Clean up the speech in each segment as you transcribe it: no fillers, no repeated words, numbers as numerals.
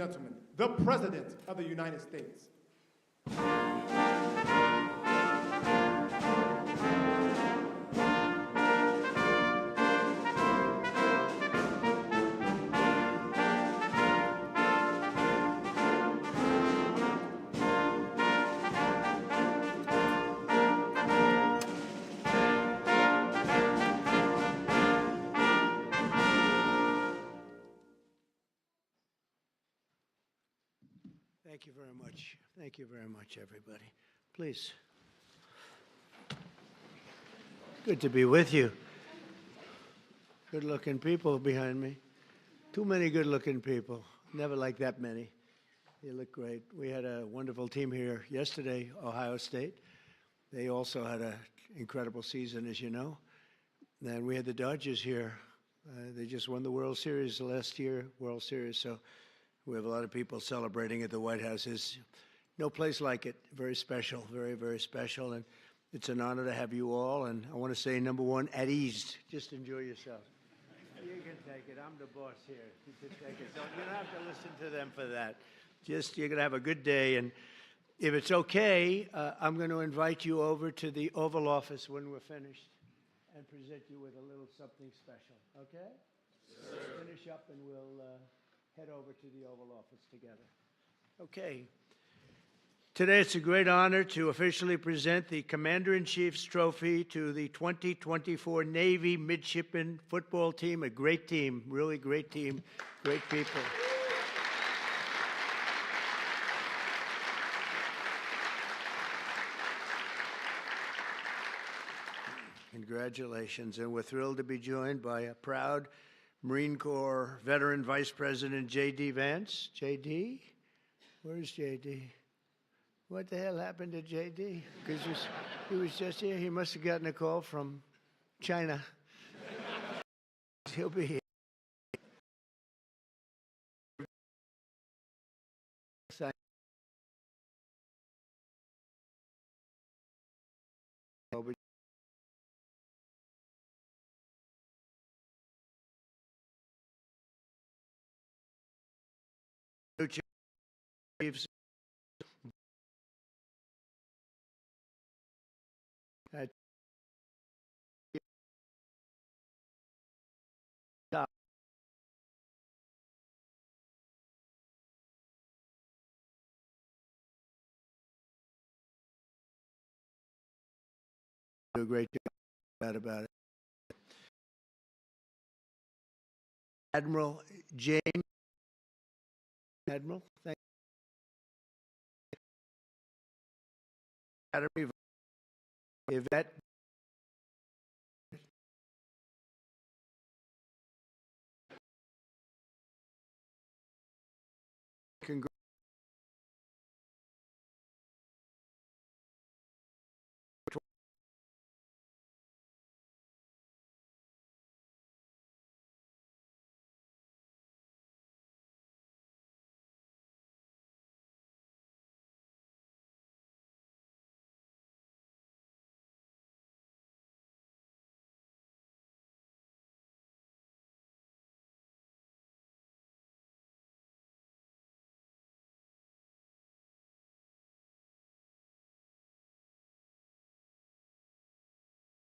gentlemen, the President of the United States. Thank you very much. Thank you very much, everybody. Please. Good to be with you. Good-looking people behind me. Too many good-looking people. Never like that many. You look great. We had a wonderful team here yesterday, Ohio State. They also had an incredible season, as you know. And we had the Dodgers here. They just won the World Series last year, World Series. So we have a lot of people celebrating at the White House. There's no place like it. Very special, very, very special. And it's an honor to have you all. And I want to say, number one, at ease. Just enjoy yourself. You can take it. I'm the boss here. You can take it. You don't have to listen to them for that. Just, you're going to have a good day. And if it's okay, I'm going to invite you over to the Oval Office when we're finished and present you with a little something special. Okay? Sure. Let's finish up and we'll head over to the Oval Office together. Okay. Today it's a great honor to officially present the Commander-in-Chief's Trophy to the 2024 Navy Midshipmen football team. A great team, really great team, great people. Congratulations, and we're thrilled to be joined by a proud Marine Corps veteran Vice President J.D. Vance. J.D.? Where's J.D.? What the hell happened to J.D.? Because he was just here. He must have gotten a call from China. He'll be here. Chiefs. Do a great job about it. Admiral James. Admiral, thank you. Academy Yvette. Congratulations.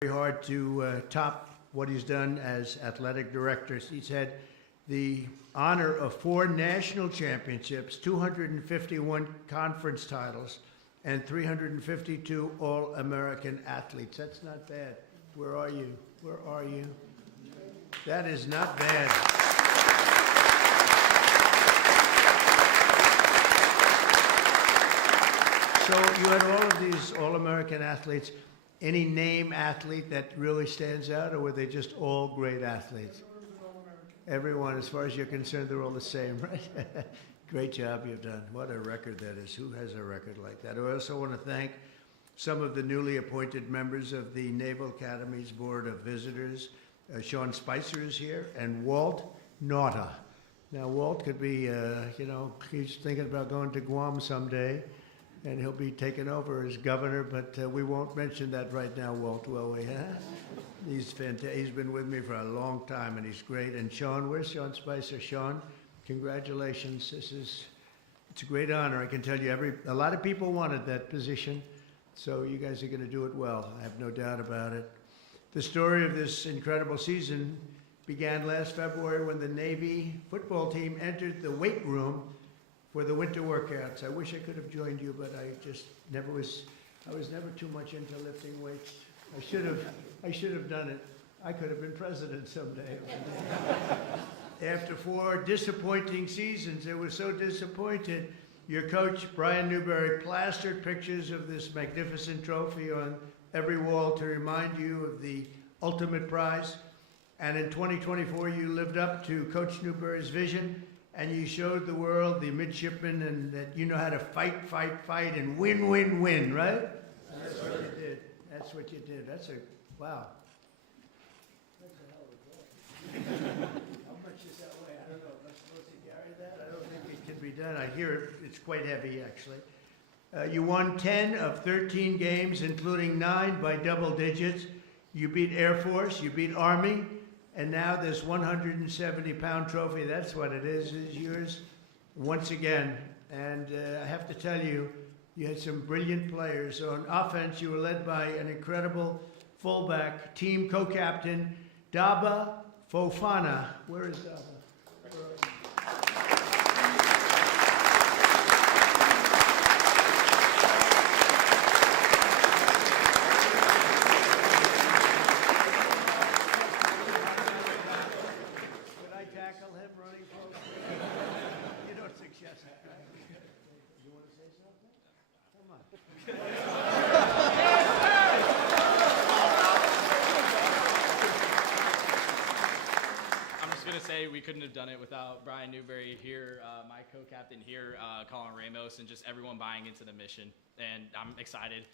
Very hard to top what he's done as athletic director. He's had the honor of 4 national championships, 251 conference titles, and 352 All-American athletes. That's not bad. Where are you? Where are you? That is not bad. So you had all of these All-American athletes. Any name athlete that really stands out, or were they just all great athletes? Everyone, as far as you're concerned, they're all the same, right? Great job you've done. What a record that is. Who has a record like that? I also want to thank some of the newly appointed members of the Naval Academy's Board of Visitors. Sean Spicer is here, and Walt Nauta. Now, Walt could be, he's thinking about going to Guam someday, and he'll be taking over as governor, but we won't mention that right now, Walt, will we? Huh? He's fantastic. He's been with me for a long time, and he's great. And Sean, where's Sean Spicer? Sean Congratulations. It's a great honor. I can tell you, a lot of people wanted that position, so you guys are going to do it well. I have no doubt about it. The story of this incredible season began last February when the Navy football team entered the weight room for the winter workouts. I wish I could have joined you, but I was never too much into lifting weights. I should have done it. I could have been president someday. After 4 disappointing seasons, it was so disappointed, your coach, Brian Newberry, plastered pictures of this magnificent trophy on every wall to remind you of the ultimate prize. And in 2024, you lived up to Coach Newberry's vision, and you showed the world, the midshipmen, and that you know how to fight, fight, and win, win, win, right? That's what you did. That's what you did. Wow. That's a hell of a goal. How much is that weigh? I don't know. Am I supposed to carry that? I don't think it can be done. I hear it's quite heavy, actually. You won 10 of 13 games, including 9 by double digits. You beat Air Force, you beat Army, and now this 170-pound trophy, that's what it is yours once again. And I have to tell you, you had some brilliant players. On offense, you were led by an incredible fullback, team co-captain, Daba Fofana. Where is Daba? We couldn't have done it without Brian Newberry here, my co-captain here, Colin Ramos, and just everyone buying into the mission. And I'm excited.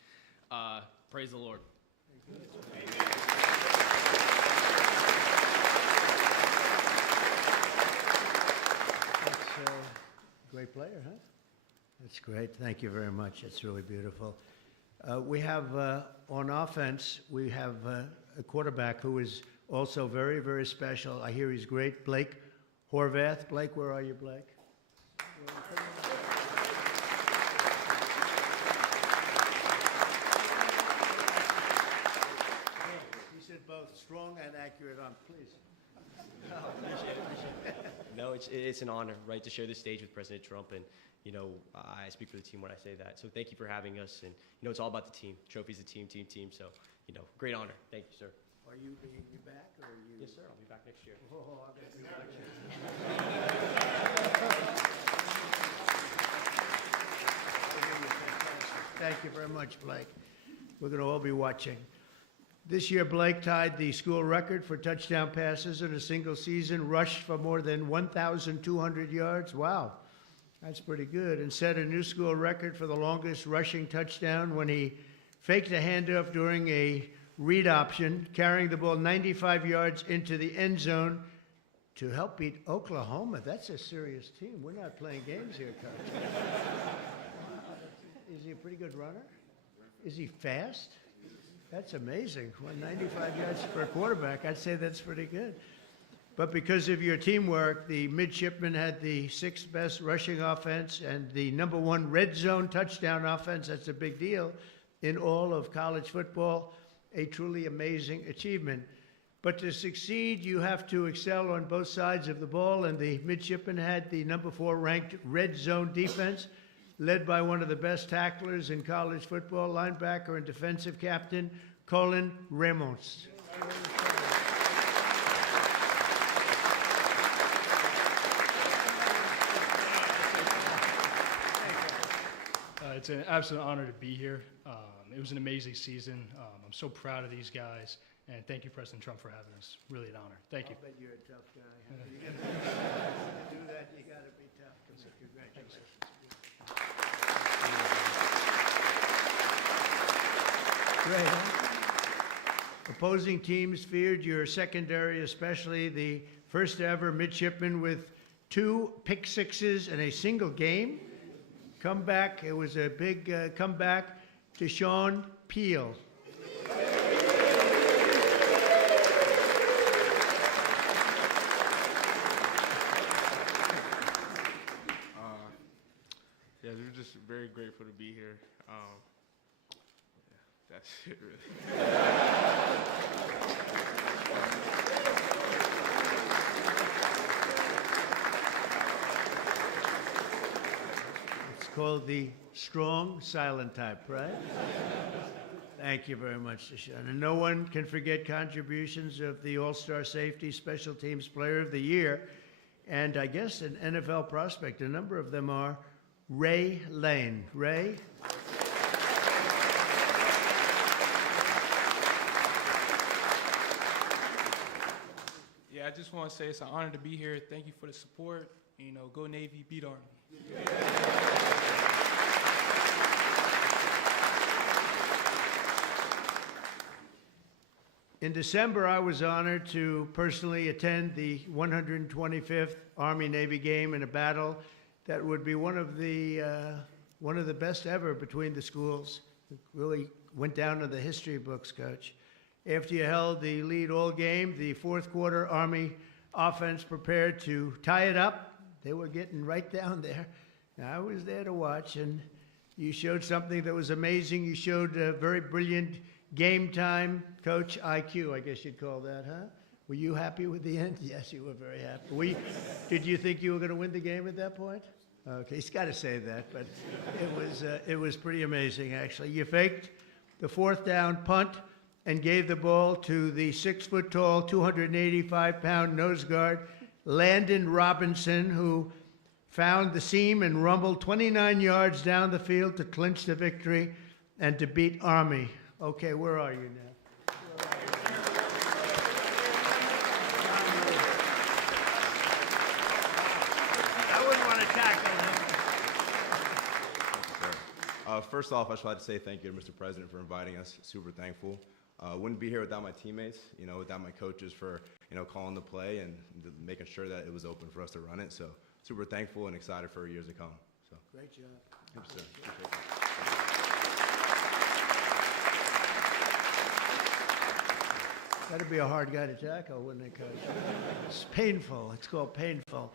Praise the Lord. That's a great player, huh? That's great. Thank you very much. It's really beautiful. We have, on offense, we have a quarterback who is also very, very special. I hear he's great. Blake Horvath. Blake, where are you, Blake? He said both strong and accurate on, please. No, appreciate it. No, it's an honor, right, to share this stage with President Trump. And, you know, I speak for the team when I say that. So thank you for having us. And, you know, it's all about the team. Trophy's a team. So, you know, great honor. Thank you, sir. Are you back, or are you? Yes, sir. I'll be back next year. Oh, I'll get you back. Thank you very much, Blake. We're going to all be watching. This year, Blake tied the school record for touchdown passes in a single season, rushed for more than 1,200 yards. Wow, that's pretty good. And set a new school record for the longest rushing touchdown when he faked a handoff during a read option, carrying the ball 95 yards into the end zone to help beat Oklahoma. That's a serious team. We're not playing games here, Coach. Is he a pretty good runner? Is he fast? That's amazing. 95 yards for a quarterback, I'd say that's pretty good. But because of your teamwork, the Midshipmen had the 6th best rushing offense and the #1 red zone touchdown offense. That's a big deal in all of college football. A truly amazing achievement. But to succeed, you have to excel on both sides of the ball, and the Midshipmen had the #4 ranked red zone defense, led by one of the best tacklers in college football, linebacker and defensive captain, Colin Ramos. It's an absolute honor to be here. It was an amazing season. I'm so proud of these guys, and thank you, President Trump, for having us. Really an honor. Thank you. I bet you're a tough guy. You gotta do that, you got to be tough. Congratulations. Great, huh? Opposing teams feared your secondary, especially the first ever midshipman with 2 pick sixes in a single game. Comeback, it was a big comeback to Sean Peel. called the strong, silent type, right? Thank you very much, Deshaun. And no one can forget contributions of the All-Star Safety Special Teams Player of the Year, and I guess an NFL prospect. A number of them are Ray Lane. Ray? Yeah, I just want to say it's an honor to be here. Thank you for the support. You know, go Navy, beat Army. In December, I was honored to personally attend the 125th Army-Navy game in a battle that would be one of the best ever between the schools. It really went down to the history books, Coach. After you held the lead all game, the fourth quarter Army offense prepared to tie it up. They were getting right down there. I was there to watch, and you showed something that was amazing. You showed a very brilliant game time, Coach IQ, I guess you'd call that, huh? Were you happy with the end? Yes, you were very happy. Did you think you were going to win the game at that point? Okay, he's got to say that, but it was pretty amazing, actually. You faked the fourth down punt and gave the ball to the 6-foot-tall, 285-pound nose guard, Landon Robinson, who found the seam and rumbled 29 yards down the field to clinch the victory and to beat Army. Okay, where are you now? I wouldn't want to tackle him. First off, I just wanted to say thank you to Mr. President for inviting us. Super thankful. Wouldn't be here without my teammates, without my coaches for, calling the play and making sure that it was open for us to run it. So super thankful and excited for years to come. So Great job. Yep, sir. Appreciate it. That'd be a hard guy to tackle, wouldn't it, Coach? It's painful. It's called painful.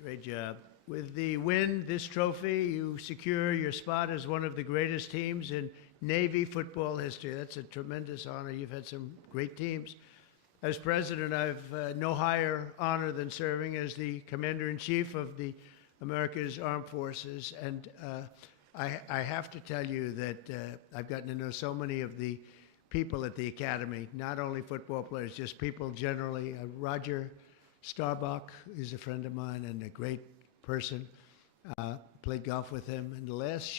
Great job. With the win, this trophy, you secure your spot as one of the greatest teams in Navy football history. That's a tremendous honor. You've had some great teams. As president, I've no higher honor than serving as the commander-in-chief of the America's Armed Forces. And I have to tell you that I've gotten to know so many of the people at the academy, not only football players, just people generally. Roger Starbuck is a friend of mine and a great person. Played golf with him. And the last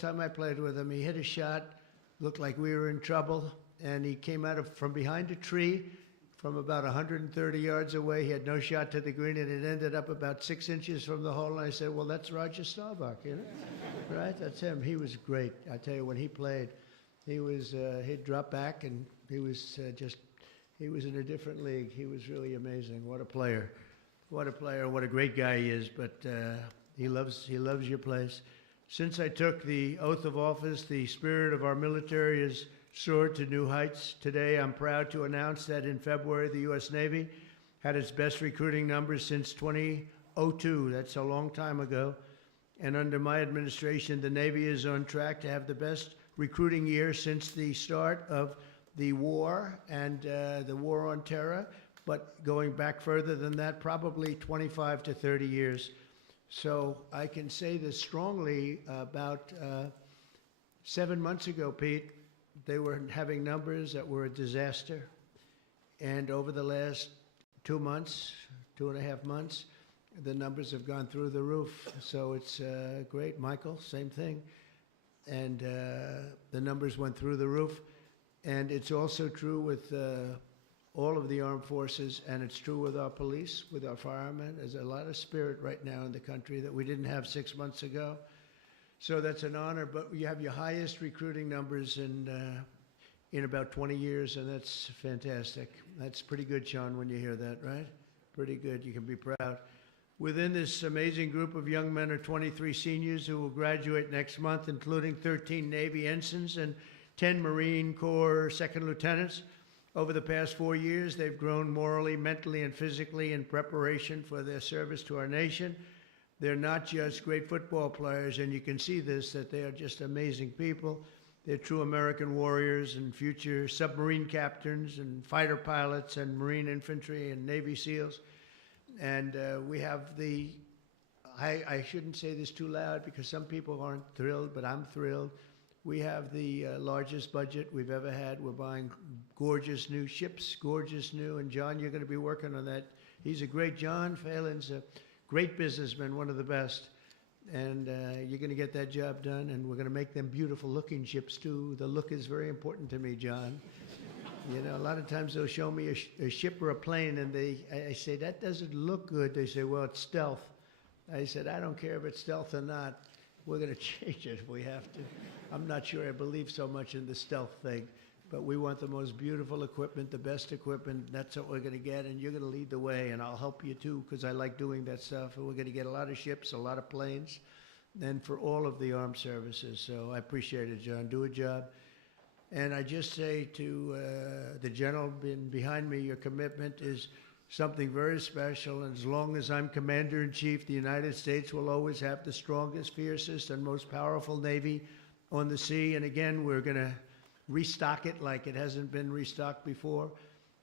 time I played with him, he hit a shot, looked like we were in trouble, and he came out from behind a tree from about 130 yards away. He had no shot to the green, and it ended up about 6 inches from the hole. And I said, well, that's Roger Starbuck, right? That's him. He was great. I tell you, when he played, he'd drop back, and he was in a different league. He was really amazing. What a player. What a player. What a great guy he is. But he loves your place. Since I took the oath of office, the spirit of our military has soared to new heights. Today, I'm proud to announce that in February, the U.S. Navy had its best recruiting numbers since 2002. That's a long time ago. And under my administration, the Navy is on track to have the best recruiting year since the start of the war and the war on terror, but going back further than that, probably 25 to 30 years. So I can say this strongly. About 7 months ago, Pete, they were having numbers that were a disaster. And over the last 2 months, 2.5 months, the numbers have gone through the roof. So it's great. Michael, same thing. And the numbers went through the roof. And it's also true with all of the armed forces, and it's true with our police, with our firemen. There's a lot of spirit right now in the country that we didn't have 6 months ago. So that's an honor, but you have your highest recruiting numbers in about 20 years, and that's fantastic. That's pretty good, Sean, when you hear that, right? Pretty good. You can be proud. Within this amazing group of young men are 23 seniors who will graduate next month, including 13 Navy ensigns and 10 Marine Corps second lieutenants. Over the past 4 years, they've grown morally, mentally, and physically in preparation for their service to our nation. They're not just great football players, and you can see this, that they are just amazing people. They're true American warriors and future submarine captains and fighter pilots and Marine infantry and Navy SEALs. And we have the I shouldn't say this too loud because some people aren't thrilled, but I'm thrilled. We have the largest budget we've ever had. We're buying gorgeous new ships, gorgeous new, and John, you're going to be working on that. He's a great, John Phelan's a great businessman, one of the best. And you're going to get that job done, and we're going to make them beautiful looking ships too. The look is very important to me, John. You know, a lot of times they'll show me a ship or a plane, and I say, that doesn't look good. They say, well, it's stealth. I said, I don't care if it's stealth or not. We're going to change it if we have to. I'm not sure I believe so much in the stealth thing, but we want the most beautiful equipment, the best equipment. That's what we're going to get, and you're going to lead the way, and I'll help you too because I like doing that stuff. And we're going to get a lot of ships, a lot of planes, and for all of the armed services. So I appreciate it, John. Do a job. And I just say to the gentleman behind me, your commitment is something very special. And as long as I'm Commander-in-Chief, the United States will always have the strongest, fiercest, and most powerful Navy on the sea. And again, we're going to restock it like it hasn't been restocked before.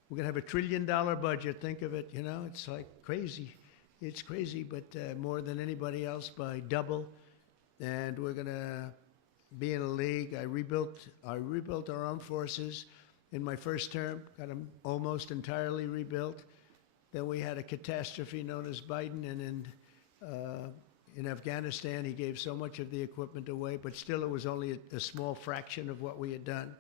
We're going to have $1 trillion budget. Think of it, you know, it's like crazy. It's crazy, but more than anybody else by double. And we're going to be in a league. I rebuilt our armed forces in my first term, got them almost entirely rebuilt. Then we had a catastrophe known as Biden, and in Afghanistan, he gave so much of the equipment away, but still it was only a small fraction of what we had done.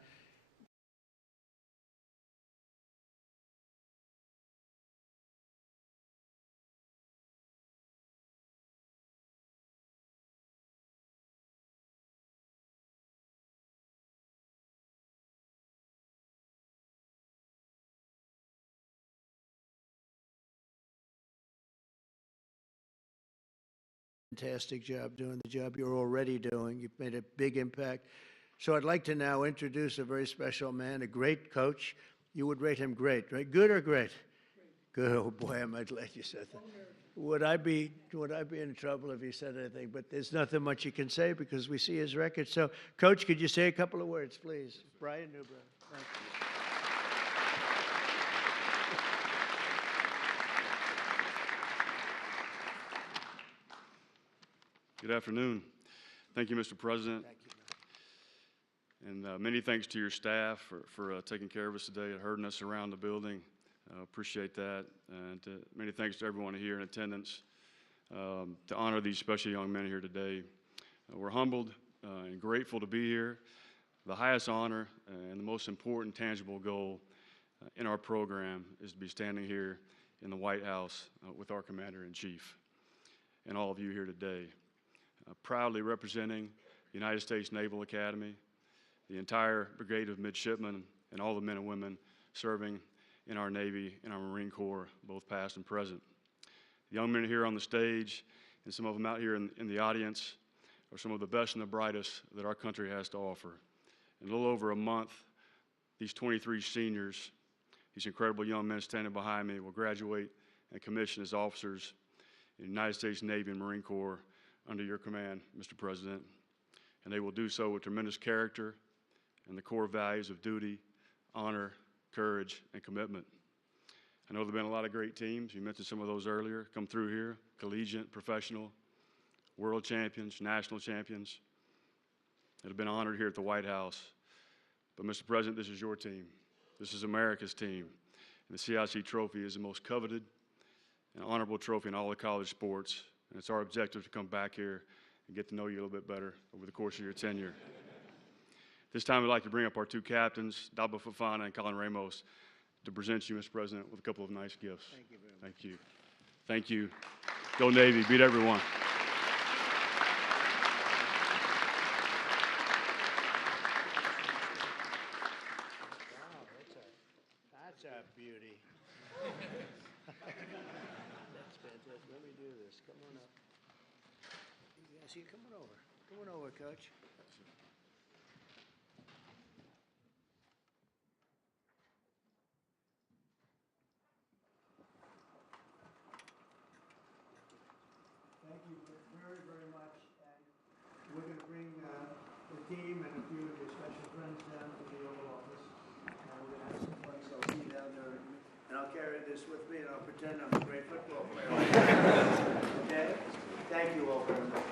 Fantastic job doing the job you're already doing. You've made a big impact. So I'd like to now introduce a very special man, a great coach. You would rate him great, right? Good or great? Good. Oh boy, I'm glad you said that. Would I be in trouble if he said anything? But there's nothing much you can say because we see his record. So, Coach, could you say a couple of words, please? Brian Newbrow. Thank you. Good afternoon. Thank you, Mr. President. Thank you. And many thanks to your staff for taking care of us today and herding us around the building. Appreciate that. And many thanks to everyone here in attendance to honor these special young men here today. We're humbled and grateful to be here. The highest honor and the most important tangible goal in our program is to be standing here in the White House with our Commander-in-Chief and all of you here today. Proudly representing the United States Naval Academy, the entire Brigade of Midshipmen, and all the men and women serving in our Navy and our Marine Corps, both past and present. The young men here on the stage and some of them out here in the audience are some of the best and the brightest that our country has to offer. In a little over a month, these 23 seniors, these incredible young men standing behind me, will graduate and commission as officers in the United States Navy and Marine Corps under your command, Mr. President. And they will do so with tremendous character and the core values of duty, honor, courage, and commitment. I know there have been a lot of great teams. You mentioned some of those earlier, come through here, collegiate, professional, world champions, national champions that have been honored here at the White House. But Mr. President, this is your team. This is America's team. And the CIC trophy is the most coveted and honorable trophy in all the college sports. And it's our objective to come back here and get to know you a little bit better over the course of your tenure. This time, I'd like to bring up our two captains, Daba Fofana and Colin Ramos, to present you, Mr. President, with a couple of nice gifts. Thank you very much. Thank you. Thank you. Go Navy. Beat everyone. Wow, that's a beauty. That's fantastic. Let me do this. Come on up. Yes, you come on over. Come on over, Coach. Thank you very, very much. And we're going to bring the team and a few of your special friends down to the Oval Office. And we're going to have some fun, so I'll see you down there. And I'll carry this with me and I'll pretend I'm a great football player. Okay? Thank Thank you all very much.